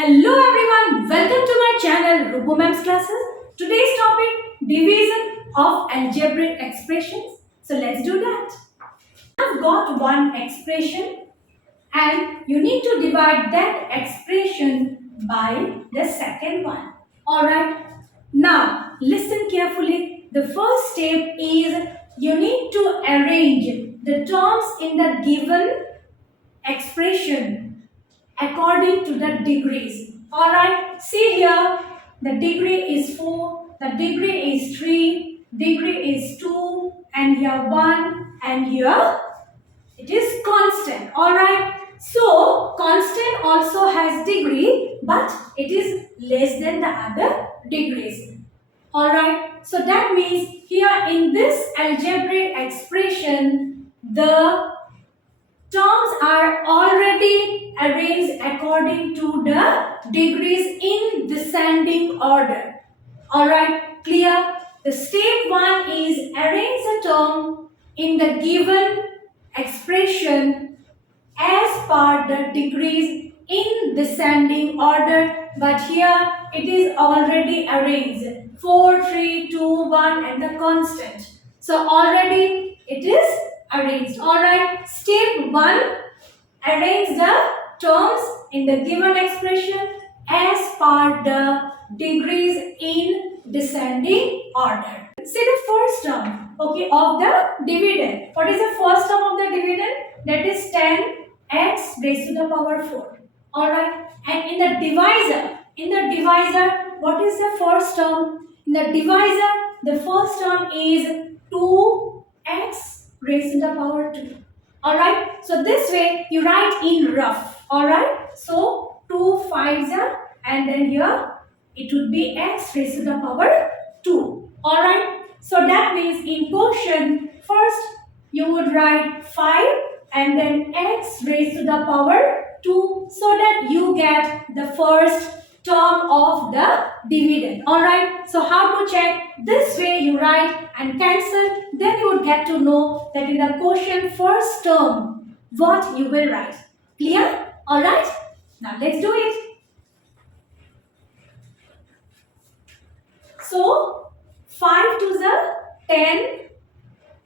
Hello everyone, welcome to my channel Rupo Ma'am's classes. Today's topic, division of algebraic expressions. So let's do that. I've got one expression and you need to divide that expression by the second one. Alright, now listen carefully. The first step is you need to arrange the terms in the given expression according to the degrees. Alright, see here, the degree is 4, the degree is 3, degree is 2, and here 1, and here it is constant. Alright, so constant also has degree, but it is less than the other degrees. Alright, so that means here in this algebraic expression, the terms are already arranged according to the degrees in descending order. Alright, clear? The step 1 is arrange the term in the given expression as per the degrees in descending order, but here it is already arranged 4, 3, 2, 1 and the constant. So already it is arranged. Alright, step 1, arrange the terms in the given expression as per the degrees in descending order. See the first term, okay, of the dividend. What is the first term of the dividend? That is 10x raised to the power 4. Alright, and in the divisor, what is the first term? In the divisor, the first term is 2x raised to the power 2. Alright, so this way you write in rough. Alright, so 2 5s are, and then here it would be x raised to the power 2. Alright, so that means in quotient, first you would write 5 and then x raised to the power 2, so that you get the first term of the dividend. Alright, so how to check? This way you write and cancel, then you would get to know that in the quotient first term what you will write. Clear? Alright, now let's do it. So 5 to the 10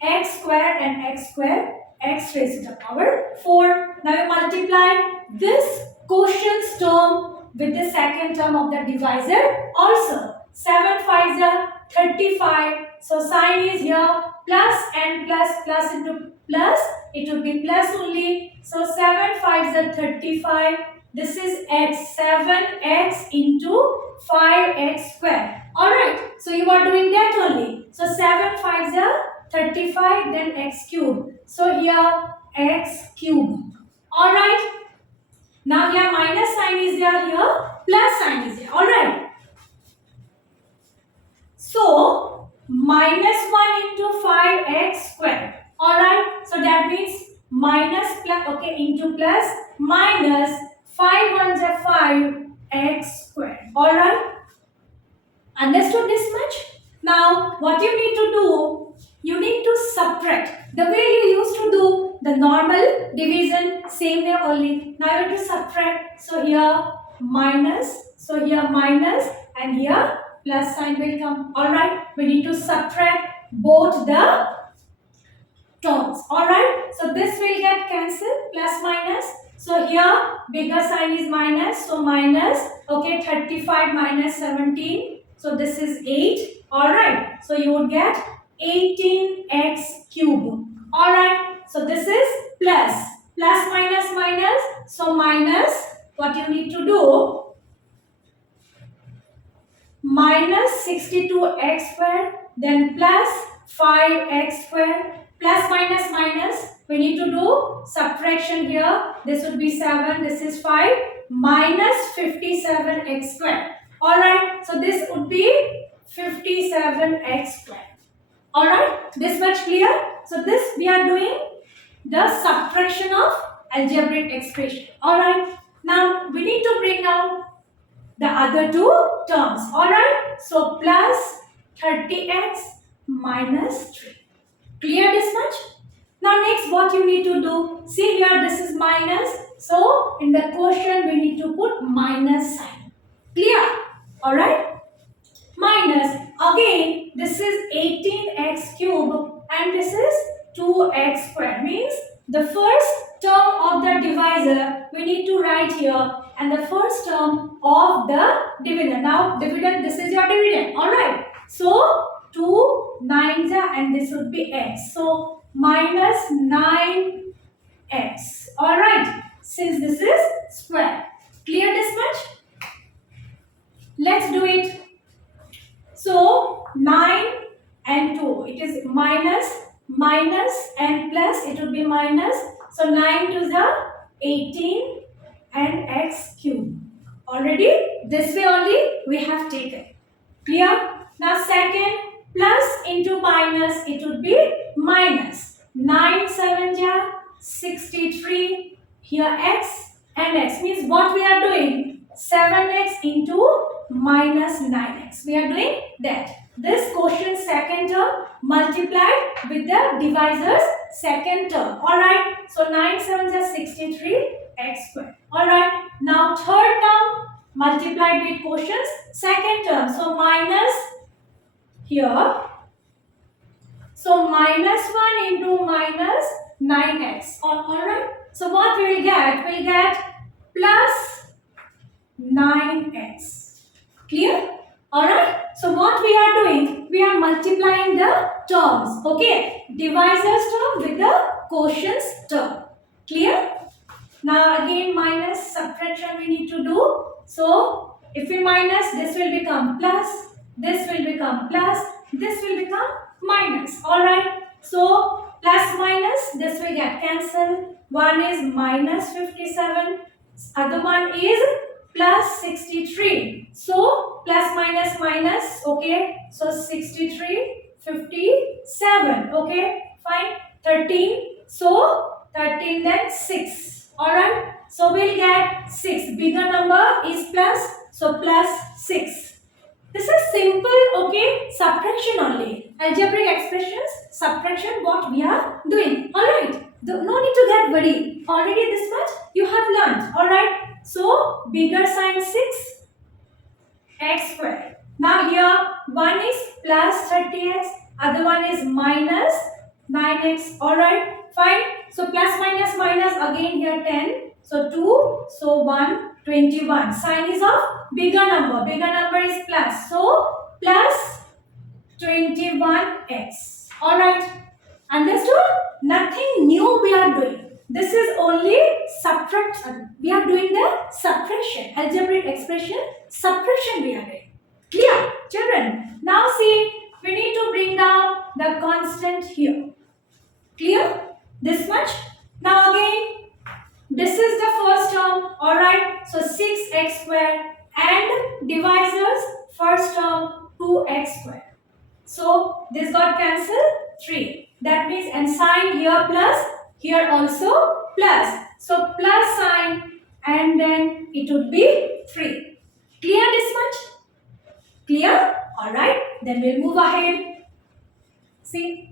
x square and x square, x raised to the power 4. Now you multiply this quotient term with the second term of the divisor also. 7 5s are 35. So sign is here plus and plus into plus. It would be plus only. So 7 5s are 35. This is x, 7x into 5x square. Alright, so you are doing that only. So 7 5s are 35, then x cube. So here x cube. Alright. Now here minus sign is there, here plus sign is there. Alright. So minus 1 into 5x square. Alright. So that means minus plus, okay, into plus minus 5 ones are 5x square. Alright. Understood this much? Now what you need to do, you need to subtract. The way you used to do the normal division, same way only. Now you have to subtract. So here minus, so here minus, and here plus sign will come. Alright, we need to subtract both the terms. Alright, so this will get cancelled, plus minus. So here bigger sign is minus, so minus, okay, 35 minus 17. So this is 8. Alright, so you would get 18x cube. Alright, so this is plus. Plus minus minus. So minus, what you need to do? Minus 62x square, then plus 5x square. Plus minus minus. We need to do subtraction here. This would be 7. This is 5. Minus 57x square. Alright, so this would be 57x square. Alright, this much clear? So this we are doing the subtraction of algebraic expression. Alright, now we need to bring down the other two terms. Alright, so plus 30x minus 3. Clear this much? Now next what you need to do, see here this is minus, So in the quotient we need to put minus sign. Clear? Alright? Minus, again this is 18x cube and this is 2x square, means the first term of the divisor we need to write here and the first term of the dividend. Now dividend, this is your dividend. Alright, so 2 9s and this would be x, so minus 9x. Alright, since this is square. Clear this much? Let's do it. So 9 and 2, it is minus and plus, it would be minus. So 9 to the 18 and x cube. Already this way only we have taken. Clear? Now second, plus into minus, it would be minus. 9 7 ja 63, here x and x, means what we are doing? 7x into minus 9x. We are doing that. This quotient second term multiplied with the divisor's second term. Alright. So 9 7s are 63 x square. Alright. Now third term multiplied with quotient's second term. So minus here. So minus 1 into minus 9x. Alright. So what we will get? We will get plus 9x. Clear? Alright. So what we are doing? We are multiplying the terms. Okay. Divisor's term with the quotient's term. Clear? Now again minus subtraction we need to do. So if we minus, this will become plus. This will become plus. This will become minus. Alright. So plus minus, this will get cancelled. One is minus 57. Other one is plus 63. So plus minus minus, okay. So 63, 57, okay. Fine. 13. So 13 then 6. Alright. So we'll get 6. Bigger number is plus. So plus 6. This is simple, okay. Subtraction only. Algebraic expressions, subtraction, what we are doing. Alright. No need to get worried. Already this much you have learned. Alright. So bigger sign 6 x square. Now here one is plus 30x, other one is minus 9x. Alright, fine. So plus minus minus, again here 10. So 2, so 1, 21. Sign is of bigger number. Bigger number is plus. So plus 21x. Alright. Understood? Nothing new we are doing. This is only subtraction. We are doing the subtraction. Algebraic expression, subtraction we are doing. Clear, children? Now see, we need to bring down the constant here. Clear? This much? Now again, this is the first term. Alright. So 6x square and divisors first term 2x square. So this got cancelled 3. That means and sign here plus, here also plus. So plus sign and then it would be 3. Clear this much? Clear? Alright. Then we'll move ahead. See.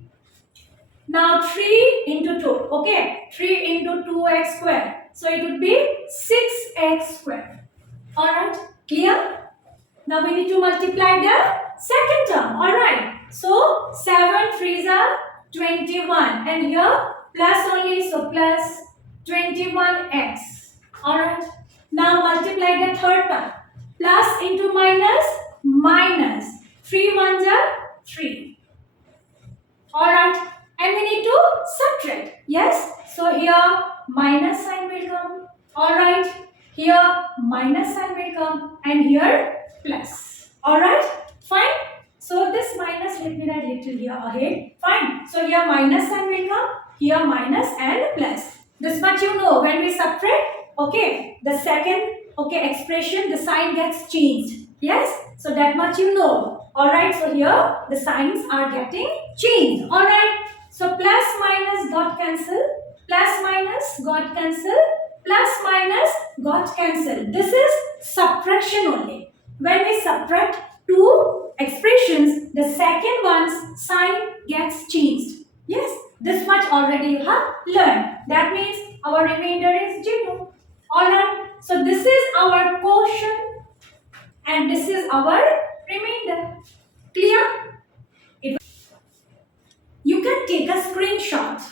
Now 3 into 2. Okay. 3 into 2x square. So it would be 6x square. Alright. Clear? Now we need to multiply the second term. Alright. So 7 3s are 21. And here plus only. So plus 21x. Alright. Now multiply the third term. Plus into minus. Minus. 3 1s are 3. Alright. And we need to subtract. Yes. So here minus sign will come. Alright. Here minus sign will come. And here plus. Alright. Fine. So this minus, let me write little here ahead. Fine. So here minus sign will come. Here minus and plus. This much you know. When we subtract, okay, the second, okay, expression, the sign gets changed. Yes. So that much you know. Alright. So here the signs are getting changed. Alright. So plus minus got cancelled. Plus minus got cancelled. Plus minus got cancelled. This is subtraction only. When we subtract two expressions, the second one's sign gets changed. Yes, this much already you have learned. That means our remainder is 0. Alright, so this is our quotient and this is our remainder. Clear? You can take a screenshot.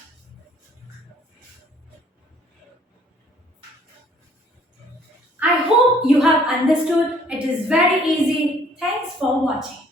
I hope you have understood. It is very easy. Thanks for watching.